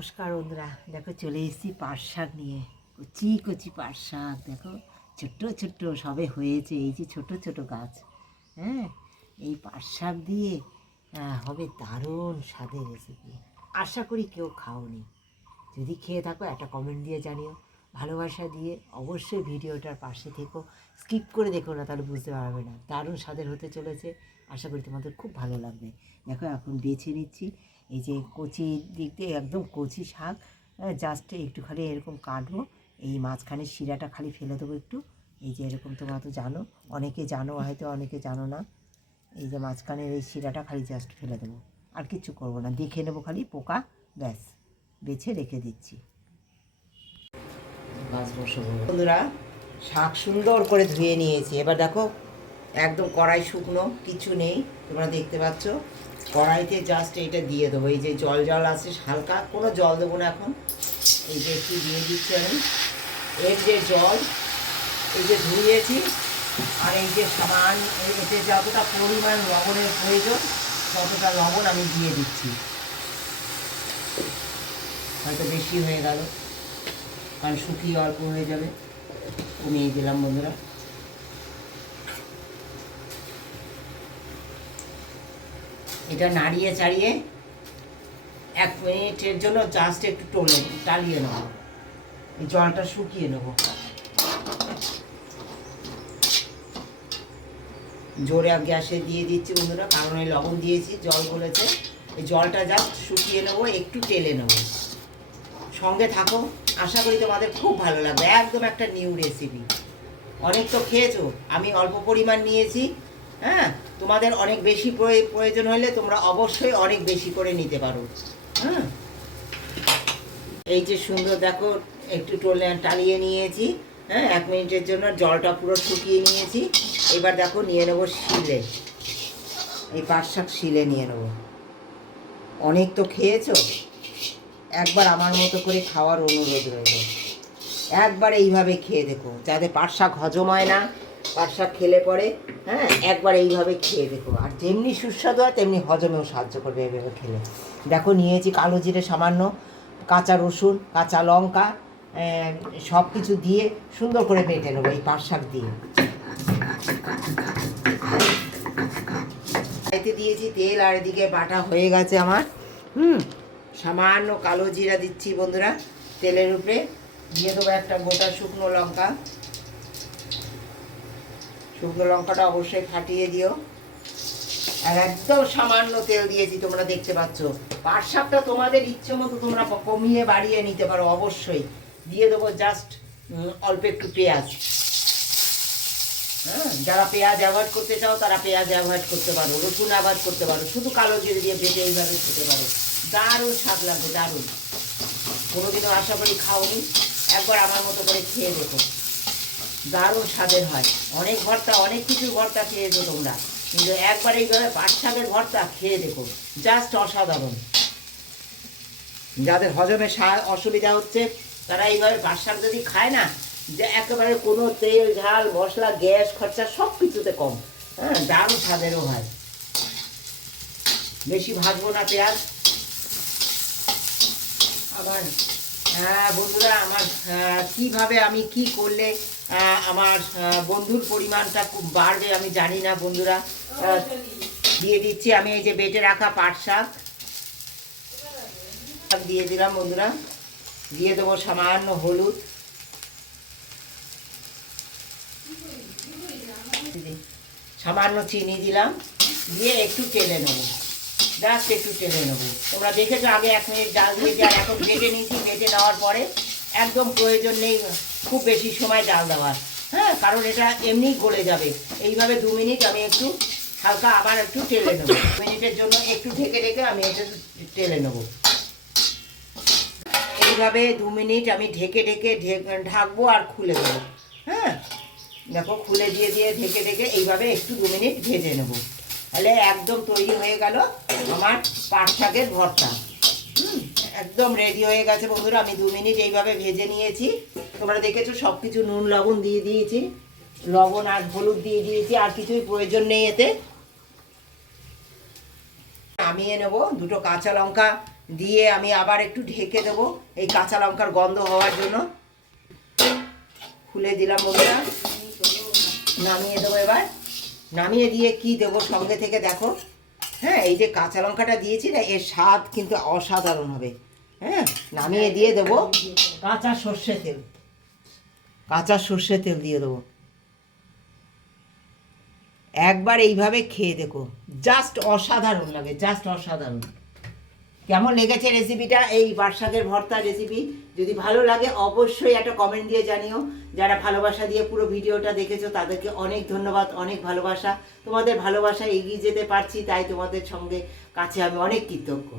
নমস্কার বন্ধুরা, দেখো চলে এসেছি পাট শাক নিয়ে। কচি কচি পাট শাক দেখো, ছোট্ট ছোট্ট সবে হয়েছে, এই যে ছোট ছোট গাছ। হ্যাঁ, এই পাট শাক দিয়ে হবে দারুণ স্বাদের রেসিপি। আশা করি কেউ খাওনি, যদি খেয়ে থাকো একটা কমেন্ট দিয়ে জানিও, ভালোবাসা দিয়ে অবশ্যই ভিডিওটার পাশে থেকো, স্কিপ করে দেখো না, তাহলে বুঝতে পারবে না। দারুণ স্বাদের হতে চলেছে, আশা করি তোমাদের খুব ভালো লাগবে। দেখো এখন বেছে নিচ্ছি, এই যে কচি দিক দিয়ে একদম কচি শাক, জাস্ট একটু খালি এরকম কাটবো, এই মাঝখানে শিরাটা খালি ফেলে দেবো একটু। এই যে এরকম তোমরা তো জানো, অনেকে জানো হয়তো, অনেকে জানো না। এই যে মাঝখানের এই শিরাটা খালি জাস্ট ফেলে দেবো, আর কিচ্ছু করবো না, দেখে নেবো খালি পোকা, ব্যাস। বেছে রেখে দিচ্ছি। বন্ধুরা, শাক সুন্দর করে ধুয়ে নিয়েছি। এবার দেখো একদম কড়াই শুকনো, কিছু নেই, তোমরা দেখতে পাচ্ছ। কড়াইতে জাস্ট এইটা দিয়ে দেবো, এই যে জল জল আছে হালকা, কোনো জল দেবো না এখন। এই যে একটু দিয়ে দিচ্ছি আমি, এর যে জল, এই যে ধুয়েছি, আর এই যে সামান, এতে যতটা পরিমাণ লবণের প্রয়োজন ততটা লবণ আমি দিয়ে দিচ্ছি। হয়তো বেশি হয়ে গেল, কারণ শুকিয়ে অল্প হয়ে যাবে, কমিয়ে দিলাম বন্ধুরা। এটা নাড়িয়ে চাড়িয়ে 1 মিনিটের জন্য জাস্ট একটু টালিয়ে নেব, এই জলটা শুকিয়ে নেব। জোরে গ্যাসে দিয়ে দিচ্ছি বন্ধুরা, কারণ এই লবণ দিয়েছি, জল গলেছে। এই জলটা জাস্ট শুকিয়ে নেবো, একটু টেলে নেব। সঙ্গে থাকো, আশা করি তোমাদের খুব ভালো লাগবে। একদম একটা নিউ রেসিপি। অনেক তো খেয়েছো, আমি অল্প পরিমাণ নিয়েছি। হ্যাঁ, তোমাদের অনেক বেশি প্রয়োজন হলে তোমরা অবশ্যই অনেক বেশি করে নিতে পারো। হ্যাঁ, এই যে সুন্দর দেখো, একটু টালিয়ে নিয়েছি। হ্যাঁ, 1 মিনিটের জন্য জলটা পুরো শুকিয়ে নিয়েছি। এবার দেখো নিয়ে নেবো শিলে, এই পাট শাক শিলে নিয়ে নেবো। অনেক তো খেয়েছো, একবার আমার মতো করে খাওয়ার অনুরোধ রইল। একবার এইভাবে খেয়ে দেখো, যাতে পাট শাক হজম হয় না, পাট শাক খেলে পরে, হ্যাঁ, একবার এইভাবে খেয়ে দেখো। আর যেমনি সুস্বাদু হয় তেমনি হজমেও সাহায্য করবে এইভাবে খেলে। দেখো নিয়েছি কালো জিরে সামান্য, কাঁচা রসুন, কাঁচা লঙ্কা, সব কিছু দিয়ে সুন্দর করে বেটে নেবো এই পাট শাক দিয়ে। এতে দিয়েছি তেল, আর এদিকে বাটা হয়ে গেছে আমার। সামান্য কালো জিরা দিচ্ছি বন্ধুরা তেলের উপরে, দিয়ে দেবো একটা গোটা শুকনো লঙ্কা। শুকনো লঙ্কাটা অবশ্যই ফাটিয়ে দিও। আর একদম সামান্য তেল দিয়েছি, তোমরা দেখতে পাচ্ছ। পাট শাকটা তোমাদের ইচ্ছে মতো তোমরা কমিয়ে বাড়িয়ে নিতে পারো অবশ্যই। দিয়ে দেবো জাস্ট অল্প একটু পেঁয়াজ। হ্যাঁ, যারা পেঁয়াজ অ্যাভয়েড করতে চাও তারা পেঁয়াজ অ্যাভয়েড করতে পারো, রসুন অ্যাভয়েড করতে পারো, শুধু কালো জিরে দিয়ে বেটে এইভাবে খেতে পারো। দারুণ স্বাদ লাগবে, দারুণ। কোনোদিনও আশা করি খাওনি, একবার আমার মতো করে খেয়ে দেখো, দারুণ স্বাদের হয়। অনেক ভর্তা, অনেক কিছুর ভর্তা খেয়েছো তোমরা, কিন্তু একবার এইভাবে পাট শাকের ভর্তা খেয়ে দেখো, জাস্ট অসাধারণ। যাদের হজমের অসুবিধা হচ্ছে তারা এইভাবে পাট শাক যদি খায় না, যে একেবারে কোনো তেল ঝাল মশলা গ্যাস খরচা সব কিছুতে কম। হ্যাঁ, দারুণ স্বাদেরও হয়। বেশি ভাজবো না পেঁয়াজ আমার। হ্যাঁ বন্ধুরা, আমার কিভাবে আমি কি করলে আমার বন্ধুর পরিমাণটা খুব বাড়বে আমি জানি না বন্ধুরা। দিয়ে দিচ্ছি আমি এই যে বেটে রাখা পাট শাক দিয়ে দিলাম বন্ধুরা। দিয়ে দেবো সামান্য হলুদ, সামান্য চিনি দিলাম, দিয়ে একটু টেলে নেবো, জাস্ট একটু টেলে নেবো। তোমরা দেখেছো আগে 1 মিনিট জাল দিয়েছি, আর এখন বেটে নিয়েছি। বেটে নেওয়ার পরে একদম প্রয়োজন নেই খুব বেশি সময় জাল দেওয়ার। হ্যাঁ, কারণ এটা এমনিই গলে যাবে। এইভাবে 2 মিনিট আমি একটু হালকা আবার একটু টেলে নেবো, 2 মিনিটের জন্য একটু ঢেকে ঢেকে আমি এটা টেলে নেবো। এইভাবে 2 মিনিট আমি ঢেকে ঢেকে ঢাকবো আর খুলে দেবো। হ্যাঁ, দেখো খুলে দিয়ে দিয়ে ঢেকে ঢেকে এইভাবে একটু 2 মিনিট ভেজে নেবো, তাহলে একদম তৈরি হয়ে গেল আমার পাট শাকের ভর্তা। একদম রেডি হয়ে গেছে বন্ধুরা। আমি 2 মিনিট এইভাবে ভেজে নিয়েছি, তোমরা দেখেছো সব কিছু নুন লবণ দিয়ে দিয়েছি, লবণ আর হলুদ দিয়ে দিয়েছি, আর কিছুই প্রয়োজন নেই এতে। নামিয়ে নেব, দুটো কাঁচা লঙ্কা দিয়ে আমি আবার একটু ঢেকে দেবো এই কাঁচা লঙ্কার গন্ধ হওয়ার জন্য। খুলে দিলাম বন্ধুরা, নামিয়ে দেবো এবার। নামিয়ে দিয়ে কি দেবো সঙ্গে থেকে দেখো। হ্যাঁ, এই যে কাঁচা লঙ্কাটা দিয়েছি না, এর স্বাদ কিন্তু অসাধারণ হবে। হ্যাঁ, নামিয়ে দিয়ে দেবো কাঁচা সর্ষে তেল। কাঁচা সর্ষে তেল দিয়ে দেবো। একবার এইভাবে খেয়ে দেখো, জাস্ট অসাধারণ লাগে, জাস্ট অসাধারণ। কেমন লেগেছে রেসিপিটা, এই পাট শাকের ভর্তা রেসিপি? যদি ভালো লাগে অবশ্যই একটা কমেন্ট দিয়ে জানিও। যারা ভালোবাসা দিয়ে পুরো ভিডিওটা দেখেছো তাদেরকে অনেক ধন্যবাদ, অনেক ভালোবাসা। তোমাদের ভালোবাসা এগিয়ে যেতে পারছি, তাই তোমাদের সঙ্গে কাছে আমি অনেক কৃতজ্ঞ।